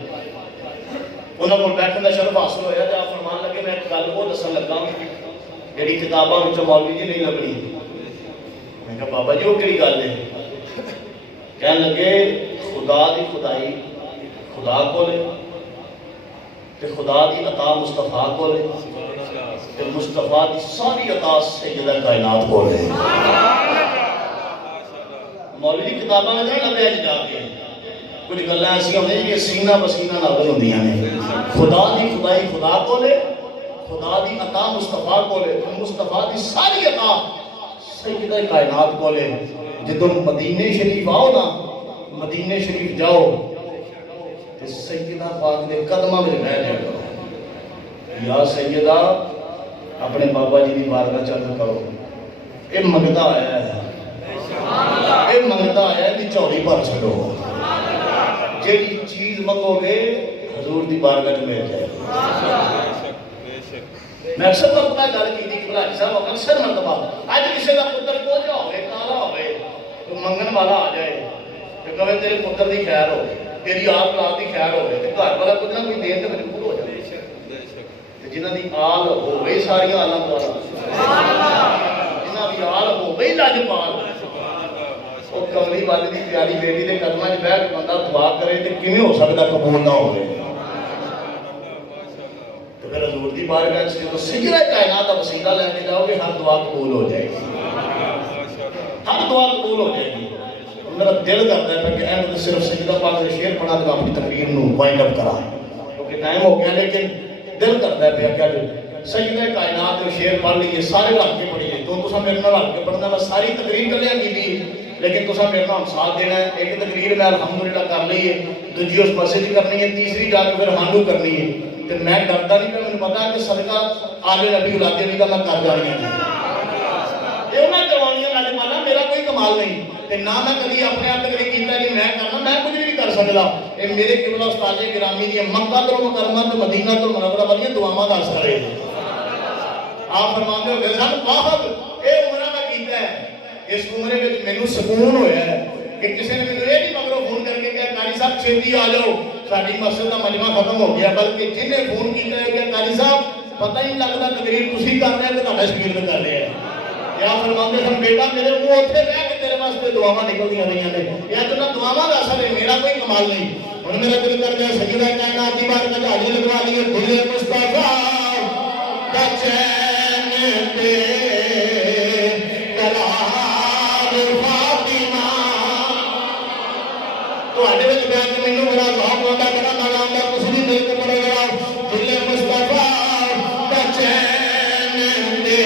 انہاں کو بیٹھن دا شرف حاصل ہویا تے آپ فرمان لگے میں ایک گل وہ دسن لگا جڑی کتاباں وچوں مولوی جی نہیں لبنی۔ میں کہا بابا جی وہ کیڑی گل ہے؟ کہنے لگے خدا دی خدائی خدا کول ہے تے خدا دی عطا مصطفیٰ کول ہے تے مصطفیٰ دی ساری عطا سیدہ کائنات کول ہے۔ مولوی کتاباں میں نہیں لبے جا کے کچھ گلاں ایسی ہوندیاں کہ سینہ بسینہ نازل ہوندیاں نے۔ خدا دی خدائی خدا کول ہے، خدا دی عطا مصطفیٰ کول ہے، مصطفیٰ دی ساری عطا سیدہ کائنات کول ہے۔ جدوں مدینے شریف آؤ نا، مدینے شریف جاؤ تے سیدہ پاک دے قدماں وچ بیٹھ جاؤ، یا سیدہ اپنے بابا جی دی بارگاہ چل کرو، اے منگتا آیا ہے، اے منگتا آیا ہے کہ چوری بھر چھڈو، جیڑی چیز منگو گے حضور دی بارگاہ وچ مل جائے۔ میں اکثر وقت گل کی تھی بھلائی صاحب اکثر مرتبہ اج کسی کا پتر کوجا ہوئے کالا ہوئے تو منگن والا آ جائے کہ کہے تیرے پتر دی خیر ہو، تیری آل اولاد دی خیر ہو، تے گھر والا کچھ نہ کوئی دین تے مجبور ہو جائے، جنہاں دی آل ہو گئی ساری آلاں دوارا، جنہاں دی آل ہو گئی لاجپال، وہ کملی والی دی پیاری بیٹی دے قدماں وچ بیٹھ کے بندہ دعا کرے تے کیویں ہو سکدا قبول نہ ہوے؟ تو پھر حضور دی بارگاہ سے جو سجدہ کائنات کا وسیلہ لے کے جاؤ گے ہر دعا قبول ہو جائے گی، ہر دعا قبول ہو جائے گی۔ میرا دل کرتا ہے کہ اے صرف سجدہ پاک سے شعر پڑھا تو اپنی تقریر نو وائنڈ اپ کرا کیونکہ ٹائم ہو گیا، لیکن دل کرتا ہے پیا کہ سجدہ کائنات کے شعر پڑھ لیے سارے رل کے پڑھیے، تو تساں میرے نال رل کے پڑھنا، میں ساری تقریر کلیاں کی لیکن تساں میرے نال ساتھ دینا ہے۔ ایک تقریر میں الحمدللہ کر لی ہے، دوجی اس پاسے دی کرنی ہے، تیسری جا کے پھر ہانڈو کرنی ہے، تو میں ڈرتا نہیں کہ مجھے پتا ہے کہ صدقہ آل نبی اولاد نبی کا میں کر جانی ہے، یہ میں کروانیاں لاجے مانا میرا کوئی کمال نہیں، تے نہ میں کبھی اپنے آپ تقریر کیتا ہے کہ میں کرنا، میں کچھ بھی نہیں کر سکتا، یہ میرے قبلہ استاد گرامی دی مکہ مکرمہ تے مدینہ منورہ والی دعاواں دا اثر ہے۔ آپ فرماتے ہو گئے سن واحد اے عمرہ میں کیتا ہے، اس عمرے میں مینوں سکون ہویا ہے کہ کسی نے مینوں یہ نہیں مگروں فون کر کے کہا قاری صاحب چھیتی آ جاؤ ساری مسجد کا مجمع ختم ہو گیا، بلکہ جن نے فون کیا ہے کہ قاری صاحب پتہ ہی نہیں لگتا تقریر تسی کر رہے ہیں تو تہاڈا شاگرد کر رہے ہیں یا فرماتے ہیں بیٹا میرے منہ اتنے رہ کے تیرے واسطے دعاواں نکلدیاں رہیاں نے یا تو نہ دعاواں دا اثر ہے میرا کوئی کمال نہیں ہن میرا دل کر گیا سیدہ کائنات دی بارگاہ میں حاضری لگوا لیے دل مصطفیٰ کا چین پہ قرار فاطمہ تواڈے وچ بیان تے مینوں بڑا ذوق آندا بڑا مزہ آندا تسی بھی دل تے پڑھو ذرا دل مصطفیٰ کا چین پہ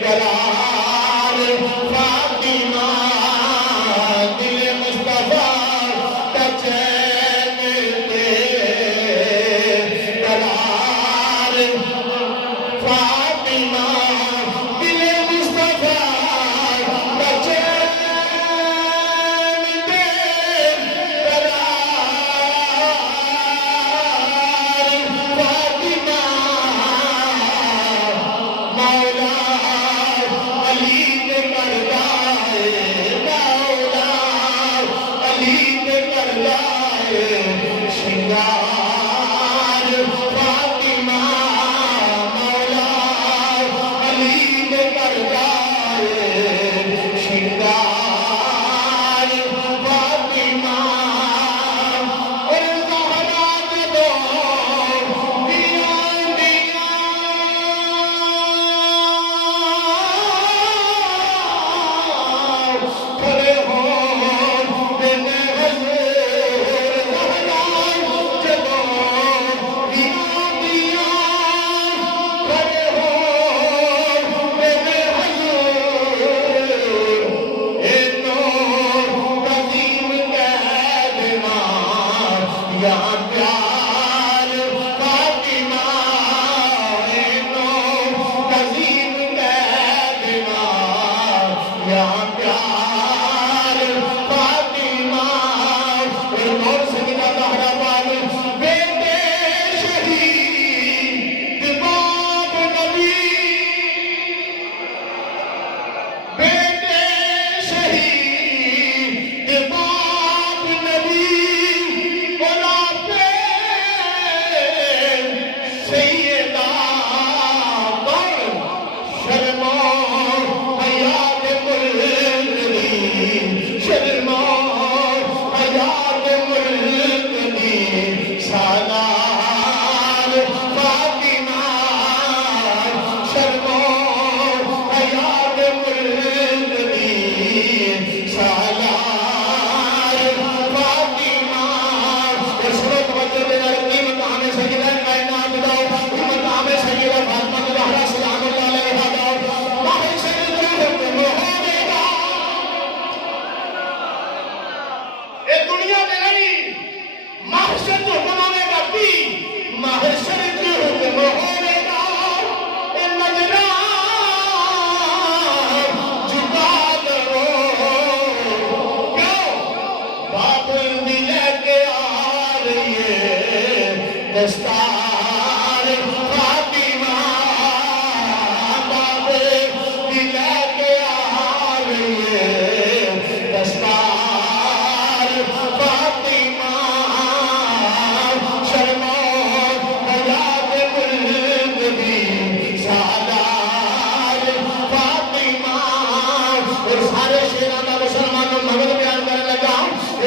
قرار فاطمہ دل مصطفیٰ کا چین پہ قرار فاطمہ دل مصطفیٰ کا چین پہ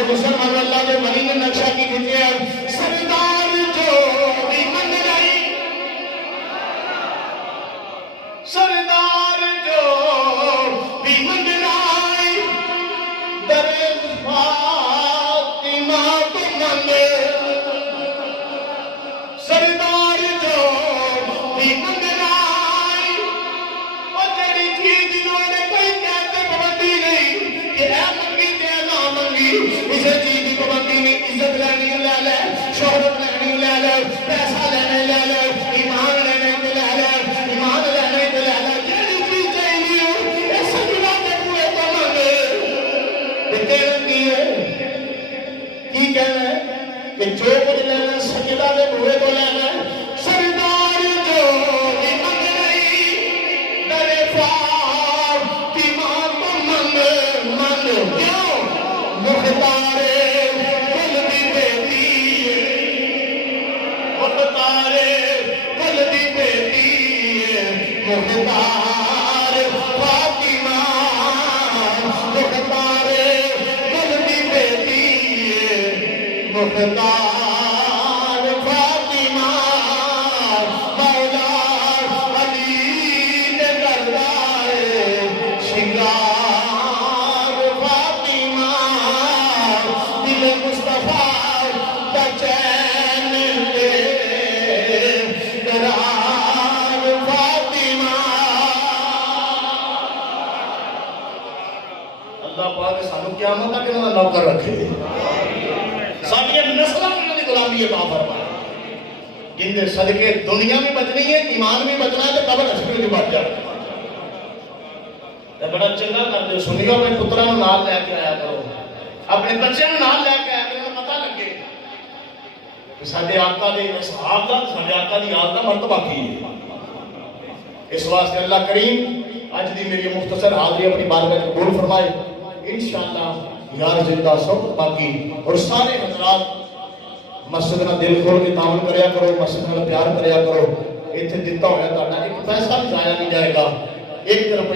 مسلمان اللہ کے ولی نے نقشہ کی کھینچے سردار جو بھی من رہی سردار جو بھی من رہی در فاطمہ تو من سردار جو بھی من رہی اور جڑی چیز جنہوں نے کوئی کہتے پابندی نہیں کہ اے منگی تے نہ منگی اسے چیز کی پابندی نہیں عزت لینی لے لے شہرت لینی لے لے پیسہ لینے لے لے ایمان لینے تے لے لے ایمان لینے تے لے لے جڑی چیز چاہیے اے سجدہ تے پورے تو منگ تے کہندی ہے کی کہنا ہے کہ جو کچھ لینا سجدہ دے پورے تو لینا سردار جو مختار فاطمہ مختار گل دی بیٹی مختار فاطمہ مولا علی نے کردائے شنگار فاطمہ دل مصطفیٰ کا چین لے قرار فاطمہ اللہ پاک سانو قیامت تک انہاں دا نوکر رکھے ساری نسلوں کی غلامی عطا فرمائے جن دے صدقے دنیا میں بچنی ہے ایمان میں بچنا ہے تو قبر اشکر میں بچ جائے بڑا چنگا کر دے سنیو اپنے پتروں نال لے کے آیا کرو اپنے بچے نال لے کے آیا کرو پتہ لگے کہ سارے آقا دے اصحاب دا سارے آقا دی یاد دا مرتبہ کی ہے اس واسطے اللہ کریم آج دی میری مختصر حاضری اپنی بارگاہ میں قبول فرمائے انشاءاللہ یار زندہ سب باقی اور سارے حضرات مسجد میں دل کھول کے تعاون کریا کرو مسجد میں پیار کریا کرو ایتھے دتا ہویا تہاڈا ایک پیسہ بھی ضائع نہیں جائے گا ایک روپیہ